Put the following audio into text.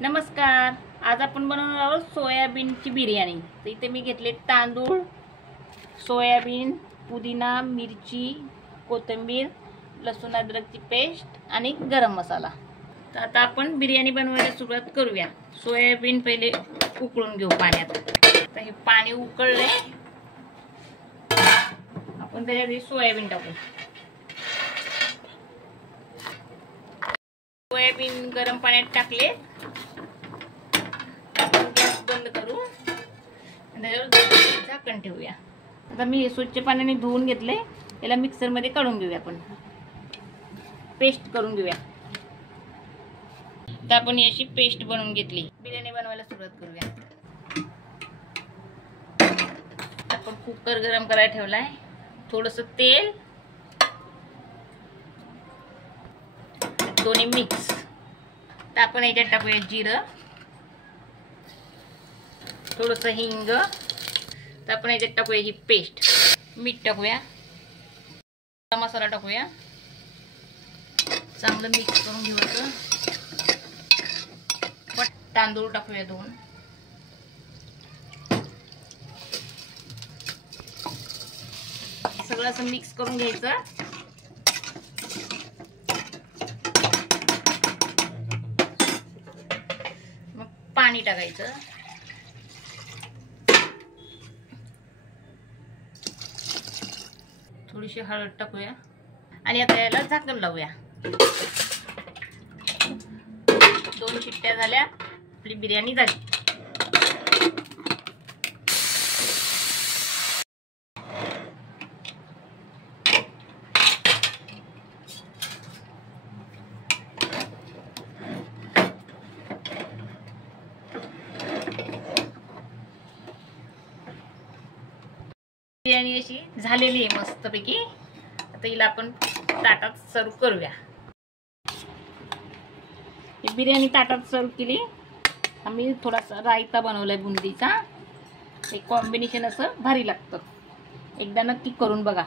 नमस्कार. आज आपण बनवणार आहोत सोयाबीनची बिर्याणी. तर इथे मी घेतले तांदूळ, सोयाबीन, पुदिना, मिरची, कोथिंबीर, लसूण अद्रकची पेस्ट आणि गरम मसाला. तर आता आपण बिर्याणी बनवायला सुरुवात करूया. सोयाबीन पहिले उकळून घेऊ पाण्यात. तर हे पाणी उकळले, आपण त्याच्यात सोयाबीन टाकू. सोयाबीन गरम पाण्यात टाकले, गॅस बंद करू आणि त्याच्यावर झाकण ठेवूया. आता मी हे स्वच्छ पाण्याने धुवून घेतले. याला मिक्सर मध्ये काढून घेऊया, आपण पेस्ट करून घेऊया. आता आपण याची पेस्ट बनवून घेतली. बिर्याणी बनवायला सुरुवात करूया. आपण कुकर गरम करायला ठेवलाय. थोडस तेल, दोन्ही मिक्स. तर आपण याच्यात टाकूया जिरं, थोडस हिंग. तर आपण याच्यात टाकूया ही पेस्ट. मीठ टाकूया, मसाला टाकूया. चांगलं मिक्स करून घेऊया. तांदूळ टाकूया 2. सगळं असं मिक्स करून घ्यायचं. मग पाणी टाकायचं. थोडीशी हळद टाकूया आणि आता याला झाकण लावूया. 2 शिट्ट्या झाल्या, आपली बिर्याणी झाली. बिर्याणी अशी झालेली आहे मस्तपैकी. आता हिला आपण ताटात सर्व करूया. बिर्याणी ताटात सर्व केली. आम्ही थोडासा रायता बनवलाय बुंदीचा. एक कॉम्बिनेशन असं भारी लागतं. एकदा नक्की करून बघा.